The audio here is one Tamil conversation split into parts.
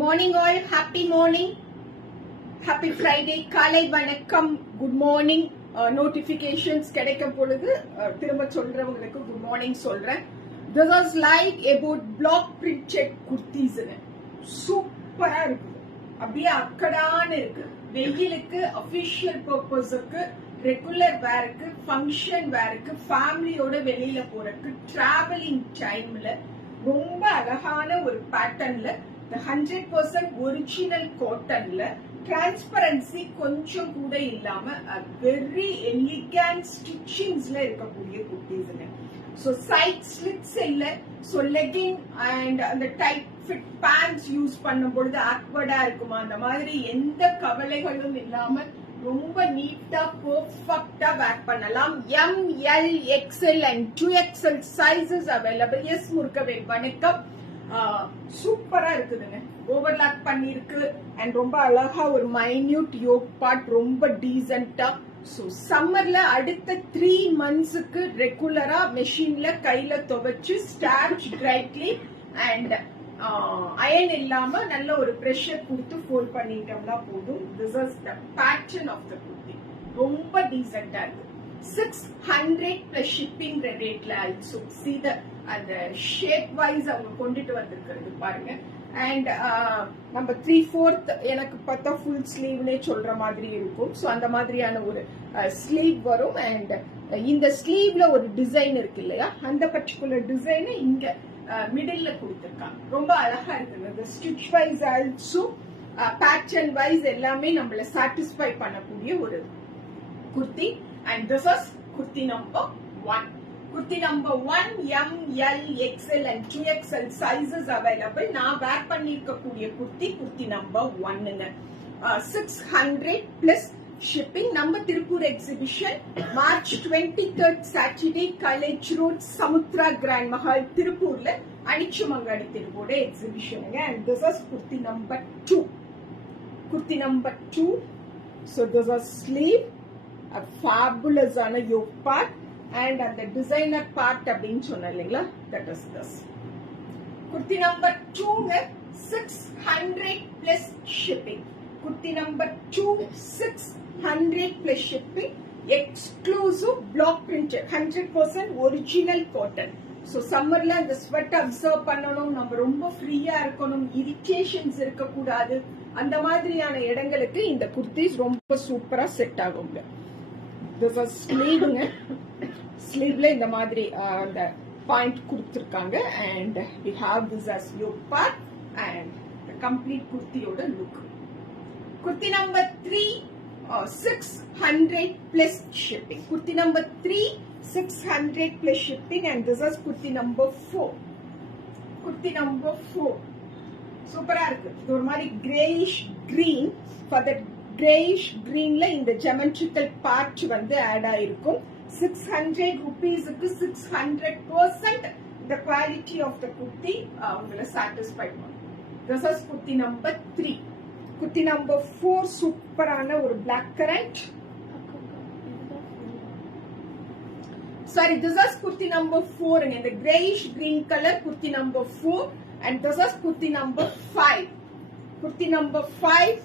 morning all, happy morning, happy Friday, காலை வணக்கம், good morning. Notifications கிடைக்கும் பொழுது திரும்ப சொல்றவங்களுக்கு good morning சொல்றேன். This is like about block printed kurtis. சூப்பரா இருக்கு, அப்படியே அக்கடான இருக்கு. வெயிலுக்கு, அபிஷியல் பர்பஸுக்கு, ரெகுலர் வேருக்கு, ஃபங்க்ஷன் வேருக்கு, ஃபேமிலியோட வெளியில போறதுக்கு, டிராவலிங் டைம்ல ரொம்ப அழகான ஒரு பேட்டர்ன்ல 100% ஒரிஜினல் காட்டன்ல டிரான்ஸ்பரன்சி கொஞ்சம் கூட இல்லாம வெரி எலிகன்ட் ஸ்டிச்சிங்ஸ்ல இருக்கக்கூடிய குர்த்திஸ்ங்க. சோ சைட் ஸ்லிட்ஸ் இல்ல, சோ லெகின் அண்ட் அந்த டைட் ஃபிட் பேண்ட்ஸ் யூஸ் பண்ணும் பொழுது ஆக்வர்டா இருக்குமா, அந்த மாதிரி எந்த கவலைகளும் இல்லாம ரொம்ப நீட்டா பெர்ஃபெக்ட்டா வேர் பண்ணலாம். M, L, XL and 2XL sizes available. எஸ் முருகவே வணக்கம். சூப்பரா இருக்குதுங்க, ஓவர்லாக் பண்ணிருக்கு அண்ட் ரொம்ப அழகா ஒரு மைன்யூட் யோக் பார்ட், ரொம்ப டீசென்ட்டா. சோ சம்மர்ல அடுத்த 3 monthsக்கு ரெகுலரா மெஷின்ல கையில துவைச்சு ஸ்டார்ச் ட்ரைட்லி அண்ட் அயன் இல்லாம நல்ல ஒரு பிரஷர் கொடுத்து ஃபோல்ட் பண்ணிட்டோம்னா போதும். This is the pattern of the kurti, ரொம்ப டீசென்ட்டா இருக்கு. 600 பிளஸ் ஷிப்பிங் ரேட்ல ஆல்சோ see the அந்த ஷேப் வைஸ் அவங்க கொண்டுட்டு வந்திருக்கிறது பாருங்க. அண்ட் நம்ம 3/4 எனக்கு பார்த்தா ஃபுல் ஸ்லீவ்னே சொல்ற மாதிரி இருக்கும். ஸோ அந்த மாதிரியான ஒரு ஸ்லீவ் வரும். அண்ட் இந்த ஸ்லீவ்ல ஒரு டிசைன் இருக்கு இல்லையா, அந்த பர்டிகுலர் டிசைனை இங்க மிடில்ல கொடுத்திருக்காங்க. ரொம்ப அழகா இருக்குங்க. Stitch wise also pattern wise எல்லாமே நம்மள சாட்டிஸ்ஃபை பண்ணக்கூடிய ஒரு kurti. And this is kurti number 1. Kurti number 1, M, L, XL and 2XL sizes available. நான் வேர் பண்ணிருக்கக்கூடிய குர்த்தி நம்பர் 1ங்க. 600 plus shipping. நம்ம Tiruppur exhibition March 23rd Saturday, college road, Samudra grand Mahal, திருப்பூர்ல அனிச்சுமங்காடி திருப்பூர் எக்ஸிபிஷனுங்க. And this is kurti number 2. Kurti number 2. So this is sleeve, a fabulous ஆன yoke part and அந்த டிசைனர் பார்ட் அப்படின்னு சொன்ன இல்லைங்களா, that is this. Kurti number 2ங்க 600 plus shipping. Kurti number 2 600 plus shipping. Exclusive block printed 100% original cotton. So சம்மர்ல அந்த ஸ்வெட் அப்சர்வ் பண்ணணும், நம்ம ரொம்ப ஃப்ரீயா இருக்கணும், இரிட்டேஷன்ஸ் இருக்கக்கூடாது, அந்த மாதிரியான இடங்களுக்கு இந்த குர்த்திஸ் ரொம்ப சூப்பரா செட் ஆகுங்க. ஸ்லீவ்ங்க, ஸ்லீவ்ல இந்த மாதிரி அந்த பாயிண்ட் கொடுத்திருக்காங்க. And we have this as yoke part and the complete kurtiyoda look. Kurti number 3, 600 plus shipping. Kurti number 3, 600 plus shipping. And this is kurti number 4. Kurti number 4 சூப்பரா இருக்கு. இது ஒரு மாதிரி greyish green. For that greyish கிரீன்ல இந்த ஜெமெட்ரிக்கல் பார்ட் வந்து ஆட் ஆயிருக்கும். 600 rupeesக்கு 600% the quality of the kurti உங்களை satisfy பண்ணும். This is kurti number 3. kurti number 4 சூப்பரான ஒரு black currant. Sorry, this is kurti number 4 in the grayish green color. kurti number 4 and this is kurti number 5. kurti number 5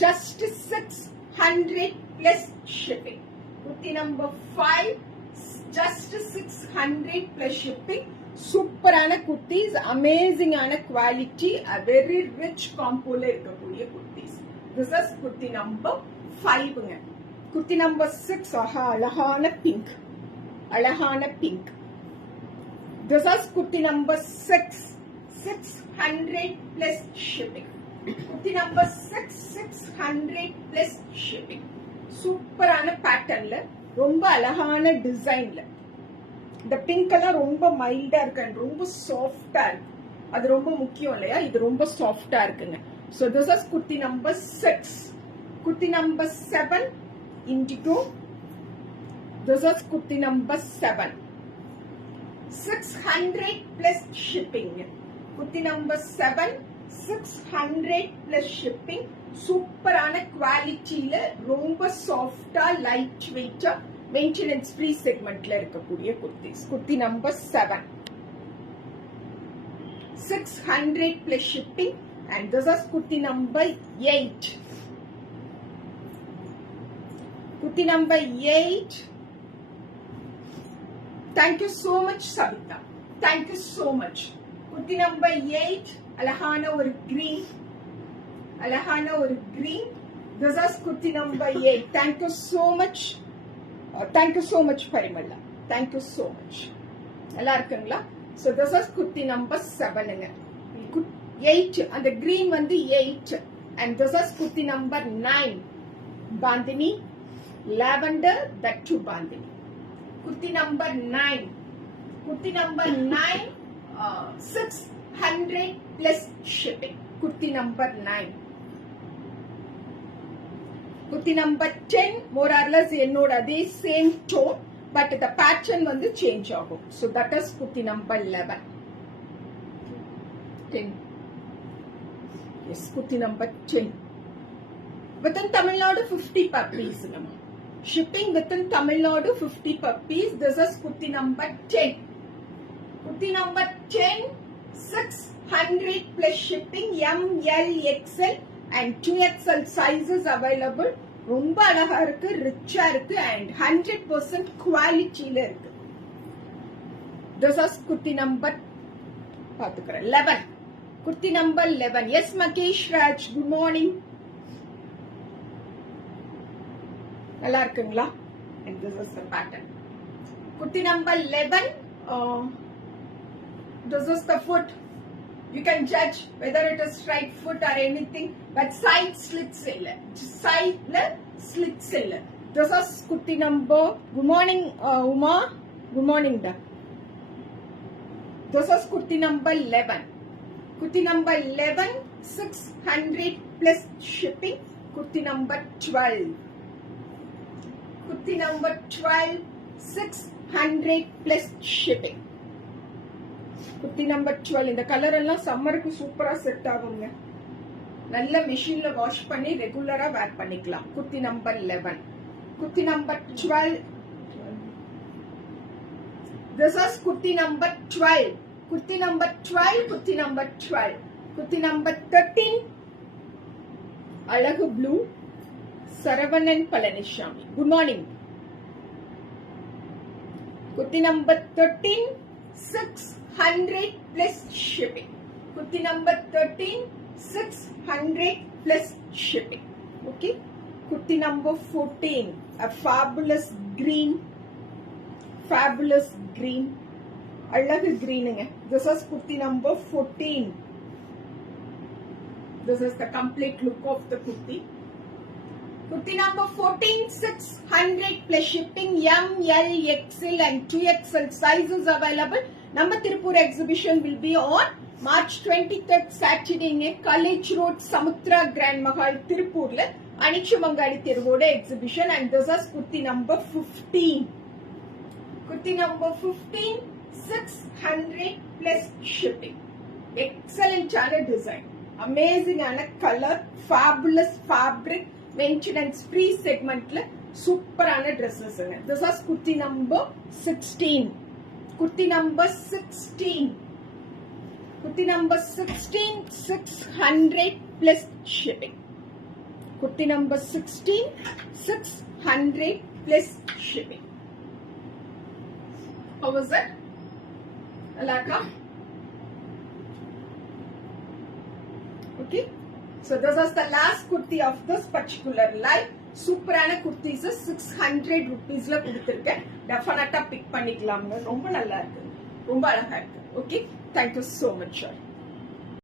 just 600 plus shipping. kurti number 5 just 600 plus shipping. சூப்பரான குர்த்திஸ், அமேசிங் ஆன குவாலிட்டி, வெரி ரிச் காம்போல இருக்கக்கூடிய kurtis. This is kurti number 5ங்க. குர்த்தி நம்பர் 6 அழகான பிங்க், அழகான pink. This is kurti number 6 600 plus shipping. Kurti number 6 600 plus shipping. சூப்பரான பேட்டர்ன்ல, ரொம்ப அழகான டிசைன்ல. இந்த பிங்க் எல்லாம் ரொம்ப மைல்டா இருக்கு, ரொம்ப சாஃப்டா இருக்கு. அது ரொம்ப முக்கியம் இல்லையா, இது ரொம்ப சாஃப்டா இருக்குங்க. So this is kurti number 6. kurti number 7, indigo. This is kurti number 7. 600 plus shipping. kurti number 7, 600 plus shipping. சூப்பரான குவாலிட்டியில, ரொம்ப சாஃப்டா, லைட் வெயிட்டா, மெயின்டெனன்ஸ் ஃப்ரீ செக்மெண்ட்ல இருக்கக்கூடிய kurtis. Kurti number 7, 600 plus shipping. and this is kurti number 8. Kurti number 8. Thank you so much, Savita. Thank you so much. Kurti number 8. Alahana or green. Alahana or green. This is kurti number 8. Thank you so much. Thank you so much, Parimala. Thank you so much. So this is kurti number 7. 8 and the green one the 8 and this is kurti number 9. Bandhani, lavender, that too Bandhani. Kurti number 9. Kurti number 9, 600 plus shipping. Kurti number 9. Kurti number 10, more or less என்னோட அதே same tone, but the pattern வந்து change ஆகும். So that is kurti number 11. 10. Yes, kurti number 10. Within Tamil Nadu, 50 per piece. Shipping within Tamil Nadu, 50 per piece. This is kurti number 10. Kurti number 10, 600 plus shipping, M, L, XL and 2XL sizes available. ரொம்ப அழகா இருக்கு, ரிச்சா இருக்கு and 100% குவாலிட்டியில இருக்கு. This is kurti number 11. Kurti number 11. Yes, Makesh Raj, good morning. நல்லா இருக்குங்களா? And this is the pattern. Kurti number 11. This is the foot. You can judge whether it is straight foot or anything, but side slits illa. Side slits illa. This is kurti number. Good morning, Uma. Good morning, da. This is kurti number 11. Kurti number 11, 600 plus shipping. Kurti number 12. Kurti number 12, 600 plus shipping. Kurti number 12. இந்த கலர் எல்லாம் சம்மருக்கு சூப்பரா செட் ஆகுங்க. நல்ல மெஷின்ல வாஷ் பண்ணி ரெகுலரா வேர் பண்ணிக்கலாம். kurti number 11. Kurti number 12. This is kurti number 12. Kurti number 12. Kurti number 12. Kurti number 13. Alagu blue. Saravanan Palaniswamy. Good morning. Kurti number 13. 600 plus shipping. Kurti number 13, 600 plus shipping. Okay. Kurti number 14, a fabulous green. Fabulous green. Alagu green. This is kurti number 14. This is the complete look of the kurti. Kurti number 14, 600 plus shipping, M, L, XL and 2XL sizes available. Number Tirupur exhibition will be on March 23rd, Saturday in College Road, Samutra Grand Mahal, Tirupur. Anikshamangali Tiruvoda exhibition and this is kurti number 15. Kurti number 15, 600 plus shipping. Excellent design. Amazing color, fabulous fabric. Maintenance free segment la super dresses. This is kurti number 16. Kurti number 16. Kurti number 16, 600 plus shipping. Kurti number 16, 600 plus shipping. How was that? Alaka? Okay. So this is the last kurti of this particular live. Superana kurtis 600 rupees la kuduthirken. Definitely pick panikalam. Romba nalla irukku. Romba alaga irukku. Okay. Thank you so much.